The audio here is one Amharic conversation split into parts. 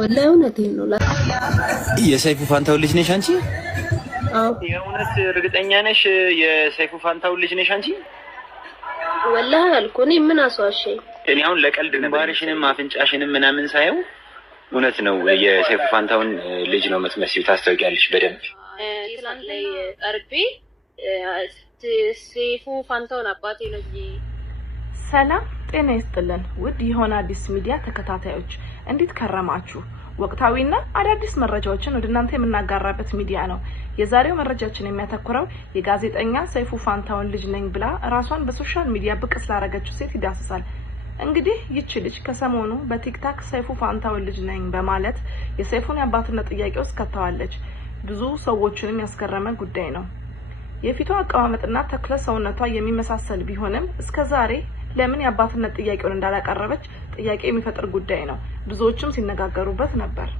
ወላሂ እውነቴን ነው። የሰይፉ ፋንታው ልጅ ነሽ አንቺ? አዎ የእውነት እርግጠኛ ነሽ? የሰይፉ ፋንታው ልጅ ነሽ አንቺ? ወላሂ አልኩህ። እኔ ምን አስዋሸኝ? እኔ አሁን ለቀልድ ግንባርሽንም አፍንጫሽንም ምናምን ሳየው እውነት ነው የሰይፉ ፋንታውን ልጅ ነው የምትመስዪው። ታስታውቂያለሽ በደንብ። ትናንት ላይ ቀርቤ ሰይፉ ፋንታውን አባቴ ነው። ሰላም ጤና ይስጥልን ውድ የሆነ አዲስ ሚዲያ ተከታታዮች እንዴት ከረማችሁ? ወቅታዊና አዳዲስ መረጃዎችን ወደ እናንተ የምናጋራበት ሚዲያ ነው። የዛሬው መረጃችን የሚያተኩረው የጋዜጠኛ ሰይፉ ፋንታውን ልጅ ነኝ ብላ ራሷን በሶሻል ሚዲያ ብቅ ስላደረገችው ሴት ይዳስሳል። እንግዲህ ይህች ልጅ ከሰሞኑ በቲክታክ ሰይፉ ፋንታውን ልጅ ነኝ በማለት የሰይፉን የአባትነት ጥያቄ ውስጥ ከተዋለች። ብዙ ሰዎችንም ያስገረመ ጉዳይ ነው። የፊቷ አቀማመጥና ተክለ ሰውነቷ የሚመሳሰል ቢሆንም እስከዛሬ ለምን የአባትነት ጥያቄውን እንዳላቀረበች ጥያቄ የሚፈጥር ጉዳይ ነው። ብዙዎችም ሲነጋገሩበት ነበር።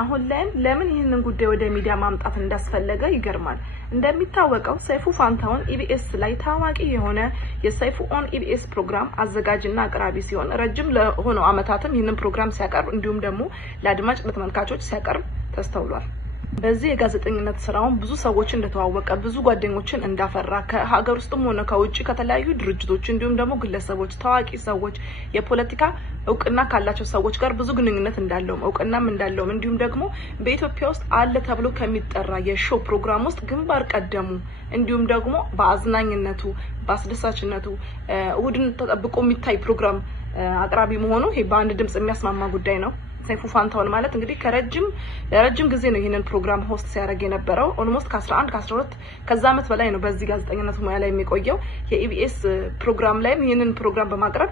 አሁን ላይም ለምን ይህንን ጉዳይ ወደ ሚዲያ ማምጣት እንዳስፈለገ ይገርማል። እንደሚታወቀው ሰይፉ ፋንታውን ኢቢኤስ ላይ ታዋቂ የሆነ የሰይፉ ኦን ኢቢኤስ ፕሮግራም አዘጋጅና አቅራቢ ሲሆን ረጅም ለሆነው አመታትም ይህንን ፕሮግራም ሲያቀርብ እንዲሁም ደግሞ ለአድማጭ ተመልካቾች ሲያቀርብ ተስተውሏል። በዚህ የጋዜጠኝነት ስራውን ብዙ ሰዎች እንደተዋወቀ ብዙ ጓደኞችን እንዳፈራ ከሀገር ውስጥም ሆነ ከውጪ ከተለያዩ ድርጅቶች እንዲሁም ደግሞ ግለሰቦች፣ ታዋቂ ሰዎች፣ የፖለቲካ እውቅና ካላቸው ሰዎች ጋር ብዙ ግንኙነት እንዳለውም እውቅናም እንዳለውም እንዲሁም ደግሞ በኢትዮጵያ ውስጥ አለ ተብሎ ከሚጠራ የሾው ፕሮግራም ውስጥ ግንባር ቀደሙ እንዲሁም ደግሞ በአዝናኝነቱ በአስደሳችነቱ እሁድን ተጠብቆ የሚታይ ፕሮግራም አቅራቢ መሆኑ ይሄ በአንድ ድምጽ የሚያስማማ ጉዳይ ነው። ሰይፉ ፋንታውን ማለት እንግዲህ ለረጅም ጊዜ ነው ይሄንን ፕሮግራም ሆስት ሲያደርግ የነበረው። ኦልሞስት ከ11 ከ12 ከዛ አመት በላይ ነው በዚህ ጋዜጠኝነት ሙያ ላይ የሚቆየው። የኢቢኤስ ፕሮግራም ላይም ይሄንን ፕሮግራም በማቅረብ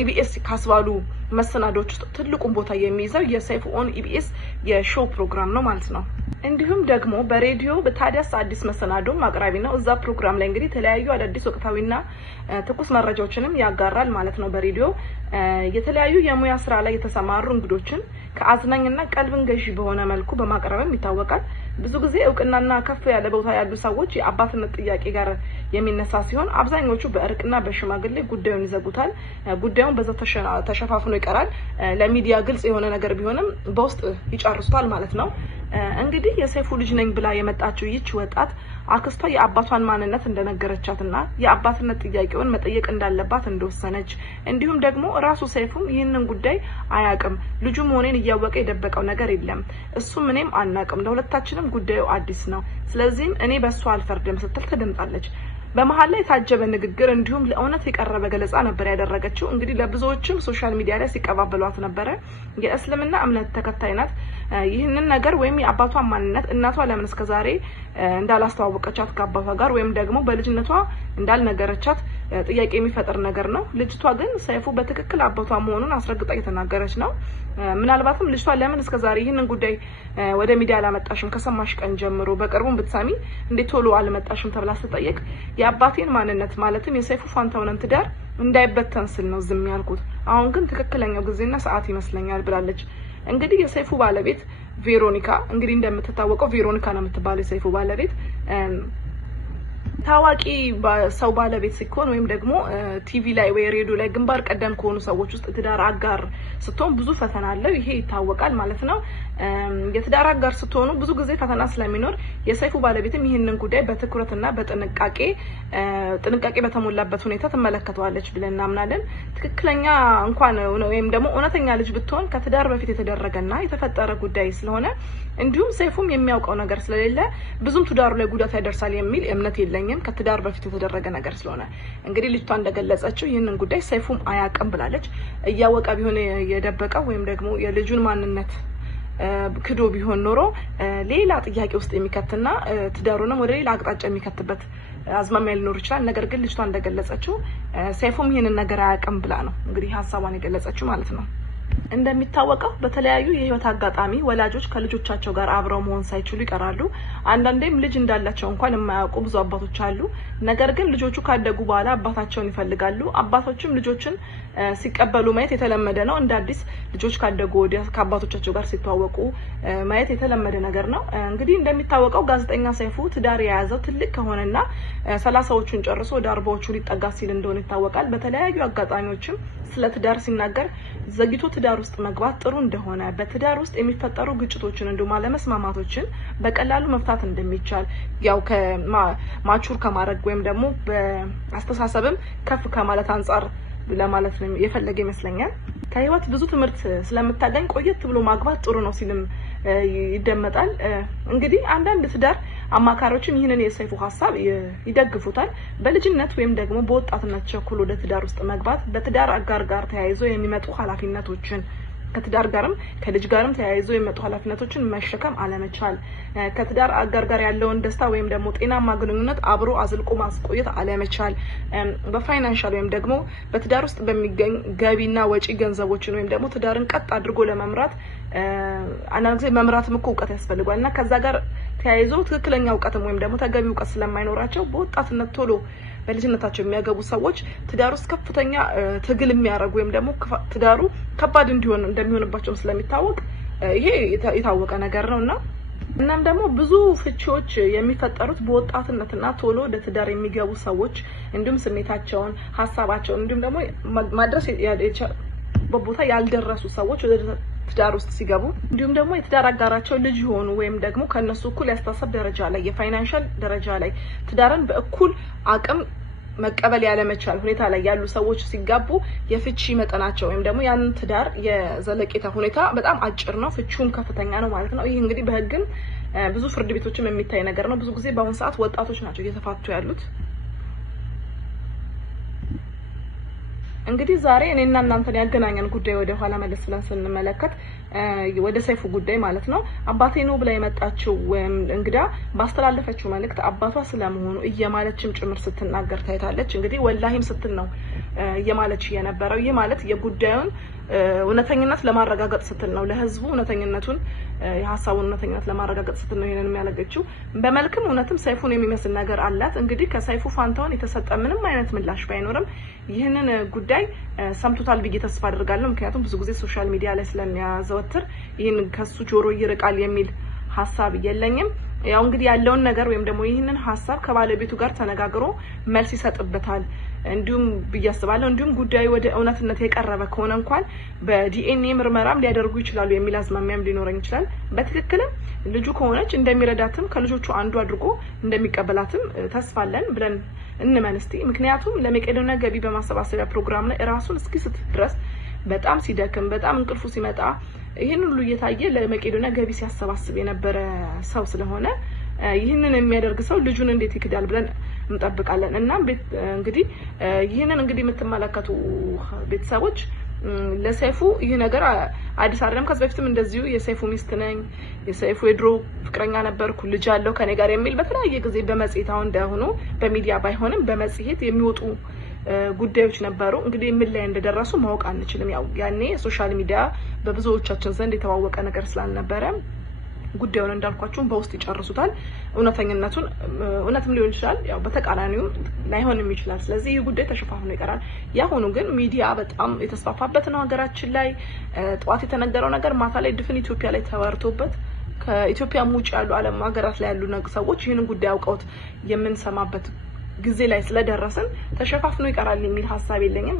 ኢቢኤስ ካስባሉ መሰናዶች ውስጥ ትልቁን ቦታ የሚይዘው የሰይፉ ኦን ኢቢኤስ የሾው ፕሮግራም ነው ማለት ነው። እንዲሁም ደግሞ በሬዲዮ በታዲያስ አዲስ መሰናዶ አቅራቢ ነው። እዛ ፕሮግራም ላይ እንግዲህ የተለያዩ አዳዲስ ወቅታዊና ትኩስ መረጃዎችንም ያጋራል ማለት ነው። በሬዲዮ የተለያዩ የሙያ ስራ ላይ የተሰማሩ እንግዶችን ከአዝናኝና ቀልብን ገዢ በሆነ መልኩ በማቅረብም ይታወቃል። ብዙ ጊዜ እውቅናና ከፍ ያለ ቦታ ያሉ ሰዎች የአባትነት ጥያቄ ጋር የሚነሳ ሲሆን አብዛኞቹ በእርቅና በሽማግሌ ጉዳዩን ይዘጉታል። ጉዳዩን በዛ ተሸፋፍኖ ይቀራል። ለሚዲያ ግልጽ የሆነ ነገር ቢሆንም በውስጥ ይጨርሱታል ማለት ነው። እንግዲህ የሰይፉ ልጅ ነኝ ብላ የመጣችው ይህች ወጣት አክስቷ የአባቷን ማንነት እንደነገረቻትና የአባትነት ጥያቄውን መጠየቅ እንዳለባት እንደወሰነች እንዲሁም ደግሞ ራሱ ሰይፉም ይህንን ጉዳይ አያውቅም፣ ልጁ መሆኔን እያወቀ የደበቀው ነገር የለም፣ እሱም እኔም አናውቅም፣ ለሁለታችንም ጉዳዩ አዲስ ነው፣ ስለዚህም እኔ በእሱ አልፈርድም ስትል ትደምጣለች። በመሀል ላይ የታጀበ ንግግር እንዲሁም ለእውነት የቀረበ ገለጻ ነበር ያደረገችው። እንግዲህ ለብዙዎችም ሶሻል ሚዲያ ላይ ሲቀባበሏት ነበረ። የእስልምና እምነት ተከታይ ናት። ይህንን ነገር ወይም የአባቷን ማንነት እናቷ ለምን እስከዛሬ እንዳላስተዋወቀቻት ከአባቷ ጋር ወይም ደግሞ በልጅነቷ እንዳልነገረቻት ጥያቄ የሚፈጥር ነገር ነው። ልጅቷ ግን ሰይፉ በትክክል አባቷ መሆኑን አስረግጣ እየተናገረች ነው። ምናልባትም ልጅቷ ለምን እስከዛሬ ይህንን ጉዳይ ወደ ሚዲያ አላመጣሽም? ከሰማሽ ቀን ጀምሮ በቅርቡም ብትሰሚ እንዴት ቶሎ አልመጣሽም ተብላ ስትጠየቅ የአባቴን ማንነት ማለትም የሰይፉ ፋንታውን ትዳር እንዳይበተን ስል ነው ዝም ያልኩት። አሁን ግን ትክክለኛው ጊዜና ሰዓት ይመስለኛል ብላለች። እንግዲህ የሰይፉ ባለቤት ቬሮኒካ እንግዲህ እንደምትታወቀው ቬሮኒካ ነው የምትባለው የሰይፉ ባለቤት ታዋቂ ሰው ባለቤት ሲኮን ወይም ደግሞ ቲቪ ላይ ወይ ሬዲዮ ላይ ግንባር ቀደም ከሆኑ ሰዎች ውስጥ ትዳር አጋር ስትሆን ብዙ ፈተና አለው። ይሄ ይታወቃል ማለት ነው። የትዳር አጋር ስትሆኑ ብዙ ጊዜ ፈተና ስለሚኖር የሰይፉ ባለቤትም ይህንን ጉዳይ በትኩረትና በጥንቃቄ በተሞላበት ሁኔታ ትመለከተዋለች ብለን እናምናለን። ትክክለኛ እንኳን ወይም ደግሞ እውነተኛ ልጅ ብትሆን ከትዳር በፊት የተደረገና የተፈጠረ ጉዳይ ስለሆነ እንዲሁም ሰይፉም የሚያውቀው ነገር ስለሌለ ብዙም ትዳሩ ላይ ጉዳት ያደርሳል የሚል እምነት የለኝም። ከትዳር በፊት የተደረገ ነገር ስለሆነ እንግዲህ ልጅቷ እንደገለጸችው ይህንን ጉዳይ ሰይፉም አያውቅም ብላለች። እያወቀ ቢሆን የደበቀው ወይም ደግሞ የልጁን ማንነት ክዶ ቢሆን ኖሮ ሌላ ጥያቄ ውስጥ የሚከትና ትዳሩንም ወደ ሌላ አቅጣጫ የሚከትበት አዝማሚያ ሊኖር ይችላል። ነገር ግን ልጅቷ እንደገለጸችው ሰይፉም ይህንን ነገር አያውቅም ብላ ነው እንግዲህ ሀሳቧን የገለጸችው ማለት ነው። እንደሚታወቀው በተለያዩ የህይወት አጋጣሚ ወላጆች ከልጆቻቸው ጋር አብረው መሆን ሳይችሉ ይቀራሉ። አንዳንዴም ልጅ እንዳላቸው እንኳን የማያውቁ ብዙ አባቶች አሉ። ነገር ግን ልጆቹ ካደጉ በኋላ አባታቸውን ይፈልጋሉ። አባቶችም ልጆችን ሲቀበሉ ማየት የተለመደ ነው። እንደ አዲስ ልጆች ካደጉ ወዲያ ከአባቶቻቸው ጋር ሲተዋወቁ ማየት የተለመደ ነገር ነው። እንግዲህ እንደሚታወቀው ጋዜጠኛ ሰይፉ ትዳር የያዘው ትልቅ ከሆነና 30ዎቹን ጨርሶ ወደ 40ዎቹ ሊጠጋ ሲል እንደሆነ ይታወቃል። በተለያዩ አጋጣሚዎችም ስለ ትዳር ሲናገር ዘግይቶ ትዳር ውስጥ መግባት ጥሩ እንደሆነ በትዳር ውስጥ የሚፈጠሩ ግጭቶችን እንዲሁም አለመስማማቶችን በቀላሉ መፍታት እንደሚቻል ያው ከማቹር ከማድረግ ወይም ደግሞ በአስተሳሰብም ከፍ ከማለት አንፃር ለማለት ነው የፈለገ ይመስለኛል። ከህይወት ብዙ ትምህርት ስለምታገኝ ቆየት ብሎ ማግባት ጥሩ ነው ሲልም ይደመጣል። እንግዲህ አንዳንድ ትዳር አማካሪዎችም ይህንን የሰይፉ ሐሳብ ይደግፉታል። በልጅነት ወይም ደግሞ በወጣትነት ቸኩሎ ወደ ትዳር ውስጥ መግባት በትዳር አጋር ጋር ተያይዞ የሚመጡ ኃላፊነቶችን ከትዳር ጋርም ከልጅ ጋርም ተያይዞ የሚመጡ ኃላፊነቶችን መሸከም አለመቻል፣ ከትዳር አጋር ጋር ያለውን ደስታ ወይም ደግሞ ጤናማ ግንኙነት አብሮ አዝልቆ ማስቆየት አለመቻል፣ በፋይናንሻል ወይም ደግሞ በትዳር ውስጥ በሚገኝ ገቢና ወጪ ገንዘቦችን ወይም ደግሞ ትዳርን ቀጥ አድርጎ ለመምራት አንዳንድ ጊዜ መምራትም እኮ እውቀት ያስፈልጋል እና ከዛ ጋር ተያይዞ ትክክለኛ እውቀትም ወይም ደግሞ ተገቢ እውቀት ስለማይኖራቸው በወጣትነት ቶሎ በልጅነታቸው የሚያገቡ ሰዎች ትዳር ውስጥ ከፍተኛ ትግል የሚያደርጉ ወይም ደግሞ ትዳሩ ከባድ እንደሚሆንባቸው ስለሚታወቅ ይሄ የታወቀ ነገር ነውና እናም ደግሞ ብዙ ፍቺዎች የሚፈጠሩት በወጣትነትና ቶሎ ወደ ትዳር የሚገቡ ሰዎች እንዲሁም ስሜታቸውን ሐሳባቸውን እንዲሁም ደግሞ ማድረስ በቦታ ያልደረሱ ሰዎች ወደ ትዳር ውስጥ ሲገቡ እንዲሁም ደግሞ የትዳር አጋራቸው ልጅ ሆኑ ወይም ደግሞ ከነሱ እኩል ያስተሳሰብ ደረጃ ላይ የፋይናንሻል ደረጃ ላይ ትዳርን በእኩል አቅም መቀበል ያለመቻል ሁኔታ ላይ ያሉ ሰዎች ሲጋቡ የፍቺ መጠናቸው ወይም ደግሞ ያን ትዳር የዘለቄታ ሁኔታ በጣም አጭር ነው፣ ፍቺውም ከፍተኛ ነው ማለት ነው። ይሄ እንግዲህ በህግም ብዙ ፍርድ ቤቶችም የሚታይ ነገር ነው። ብዙ ጊዜ በአሁን ሰዓት ወጣቶች ናቸው እየተፋቱ ያሉት። እንግዲህ ዛሬ እኔና እናንተን ያገናኘን ጉዳይ ወደ ኋላ መለስ ብለን ስንመለከት ወደ ሰይፉ ጉዳይ ማለት ነው። አባቴ ነው ብላ የመጣችው እንግዳ ባስተላለፈችው መልእክት አባቷ ስለመሆኑ እየማለችም ጭምር ስትናገር ታይታለች። እንግዲህ ወላሂም ስትል ነው እየማለች የነበረው። ይህ ማለት የጉዳዩን እውነተኝነት ለማረጋገጥ ስትል ነው፣ ለህዝቡ እውነተኝነቱን የሐሳቡን እውነተኝነት ለማረጋገጥ ስትል ነው ይሄንን የሚያለገችው። በመልክም እውነትም ሰይፉን የሚመስል ነገር አላት። እንግዲህ ከሰይፉ ፋንታውን የተሰጠ ምንም አይነት ምላሽ ባይኖርም ይህንን ጉዳይ ሰምቶታል ብዬ ተስፋ አድርጋለሁ። ምክንያቱም ብዙ ጊዜ ሶሻል ሚዲያ ላይ ስለሚያዘወትር ይህን ከሱ ጆሮ ይርቃል የሚል ሐሳብ የለኝም። ያው እንግዲህ ያለውን ነገር ወይም ደግሞ ይህንን ሐሳብ ከባለቤቱ ጋር ተነጋግሮ መልስ ይሰጥበታል እንዲሁም ብያስባለሁ። እንዲሁም ጉዳዩ ወደ እውነትነት የቀረበ ከሆነ እንኳን በዲኤንኤ ምርመራም ሊያደርጉ ይችላሉ የሚል አዝማሚያም ሊኖረኝ ይችላል። በትክክልም ልጁ ከሆነች እንደሚረዳትም ከልጆቹ አንዱ አድርጎ እንደሚቀበላትም ተስፋለን ብለን እንመን እስቲ። ምክንያቱም ለመቄዶንያ ገቢ በማሰባሰቢያ ፕሮግራም ላይ ራሱን እስኪስት ድረስ በጣም ሲደክም በጣም እንቅልፉ ሲመጣ ይህን ሁሉ እየታየ ለመቄዶንያ ገቢ ሲያሰባስብ የነበረ ሰው ስለሆነ ይህንን የሚያደርግ ሰው ልጁን እንዴት ይክዳል ብለን እንጠብቃለን። እና እንግዲህ ይህንን እንግዲህ የምትመለከቱ ቤተሰቦች ለሰይፉ ይህ ነገር አዲስ አይደለም። ከዚህ በፊትም እንደዚሁ የሰይፉ ሚስት ነኝ፣ የሰይፉ የድሮ ፍቅረኛ ነበርኩ፣ ልጅ አለው ከኔ ጋር የሚል በተለያየ ጊዜ በመጽሔት አሁን እንደሆኑ በሚዲያ ባይሆንም በመጽሔት የሚወጡ ጉዳዮች ነበሩ። እንግዲህ ምን ላይ እንደደረሱ ማወቅ አንችልም። ያው ያኔ ሶሻል ሚዲያ በብዙዎቻችን ዘንድ የተዋወቀ ነገር ስላልነበረ ጉዳዩን እንዳልኳችሁ በውስጥ ይጨርሱታል። እውነተኝነቱን እውነትም ሊሆን ይችላል፣ ያው በተቃራኒው ላይሆንም ይችላል። ስለዚህ ይህ ጉዳይ ተሸፋፍኖ ይቀራል። ያሁኑ ግን ሚዲያ በጣም የተስፋፋበት ነው ሀገራችን ላይ። ጠዋት የተነገረው ነገር ማታ ላይ ድፍን ኢትዮጵያ ላይ ተወርቶበት ከኢትዮጵያ ውጭ ያሉ ዓለም ሀገራት ላይ ያሉ ሰዎች ይህንን ጉዳይ አውቀውት የምንሰማበት ጊዜ ላይ ስለደረስን ተሸፋፍኖ ይቀራል የሚል ሐሳብ የለኝም።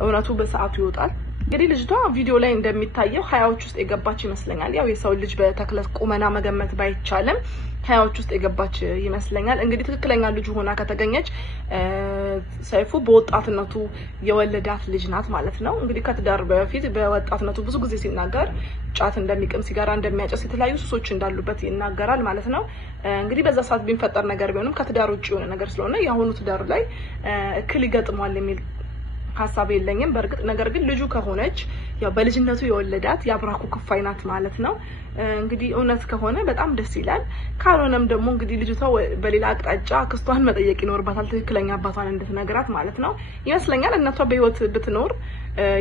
እውነቱ በሰዓቱ ይወጣል። እንግዲህ ልጅቷ ቪዲዮ ላይ እንደሚታየው 20ዎች ውስጥ የገባች ይመስለኛል። ያው የሰው ልጅ በተክለ ቁመና መገመት ባይቻልም 20ዎች ውስጥ የገባች ይመስለኛል። እንግዲህ ትክክለኛ ልጅ ሆና ከተገኘች ሰይፉ በወጣትነቱ የወለዳት ልጅ ናት ማለት ነው። እንግዲህ ከትዳር በፊት በወጣትነቱ ብዙ ጊዜ ሲናገር ጫት እንደሚቅም፣ ሲጋራ እንደሚያጨስ፣ የተለያዩ ሱሶች እንዳሉበት ይናገራል ማለት ነው። እንግዲህ በዛ ሰዓት ቢፈጠር ነገር ቢሆንም ከትዳር ውጭ የሆነ ነገር ስለሆነ የአሁኑ ትዳሩ ላይ እክል ይገጥሟል የሚል ሐሳብ የለኝም። በእርግጥ ነገር ግን ልጁ ከሆነች ያው በልጅነቱ የወለዳት የአብራኩ ክፋይ ናት ማለት ነው። እንግዲህ እውነት ከሆነ በጣም ደስ ይላል። ካልሆነም ደግሞ እንግዲህ ልጅቷ በሌላ አቅጣጫ አክስቷን መጠየቅ ይኖርባታል፣ ትክክለኛ አባቷን እንድትነግራት ማለት ነው ይመስለኛል። እናቷ በህይወት ብትኖር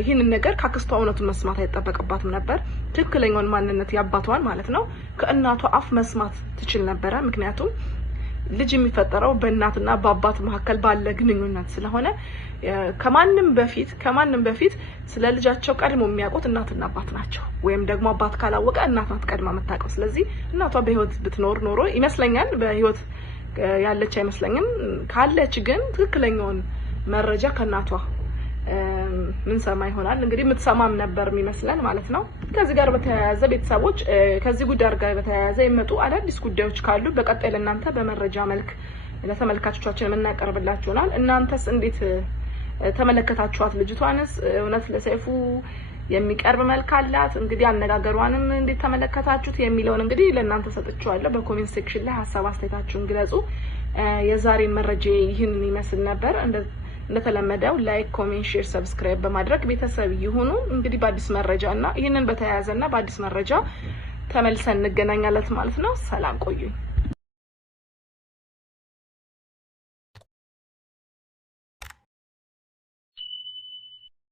ይህንን ነገር ከአክስቷ እውነቱን መስማት አይጠበቅባትም ነበር። ትክክለኛውን ማንነት የአባቷን ማለት ነው ከእናቷ አፍ መስማት ትችል ነበረ። ምክንያቱም ልጅ የሚፈጠረው በእናትና በአባት መካከል ባለ ግንኙነት ስለሆነ ከማንም በፊት ስለ ልጃቸው ቀድሞ የሚያውቁት እናትና አባት ናቸው። ወይም ደግሞ አባት ካላወቀ እናት ናት ቀድማ የምታውቀው። ስለዚህ እናቷ በህይወት ብትኖር ኖሮ ይመስለኛል፣ በህይወት ያለች አይመስለኝም። ካለች ግን ትክክለኛውን መረጃ ከእናቷ ምን ሰማ ይሆናል እንግዲህ የምትሰማም ነበር የሚመስለን ማለት ነው። ከዚህ ጋር በተያያዘ ቤተሰቦች ከዚህ ጉዳይ ጋር በተያያዘ የመጡ አዳዲስ ጉዳዮች ካሉ በቀጣይ ለእናንተ በመረጃ መልክ ለተመልካቾቻችን የምናቀርብላችሁናል። እናንተስ እንዴት ተመለከታችኋት? ልጅቷንስ እውነት ለሰይፉ የሚቀርብ መልክ አላት? እንግዲህ አነጋገሯንም እንዴት ተመለከታችሁት የሚለውን እንግዲህ ለእናንተ ሰጥቻለሁ። በኮሜንት ሴክሽን ላይ ሐሳብ አስተያየታችሁን ግለጹ። የዛሬ መረጃ ይህንን ይመስል ነበር። እንደተለመደው ላይክ፣ ኮሜንት፣ ሼር፣ ሰብስክራይብ በማድረግ ቤተሰብ ይሁኑ። እንግዲህ በአዲስ መረጃና ይህንን በተያያዘና በአዲስ መረጃ ተመልሰን እንገናኛለን ማለት ነው። ሰላም ቆዩኝ።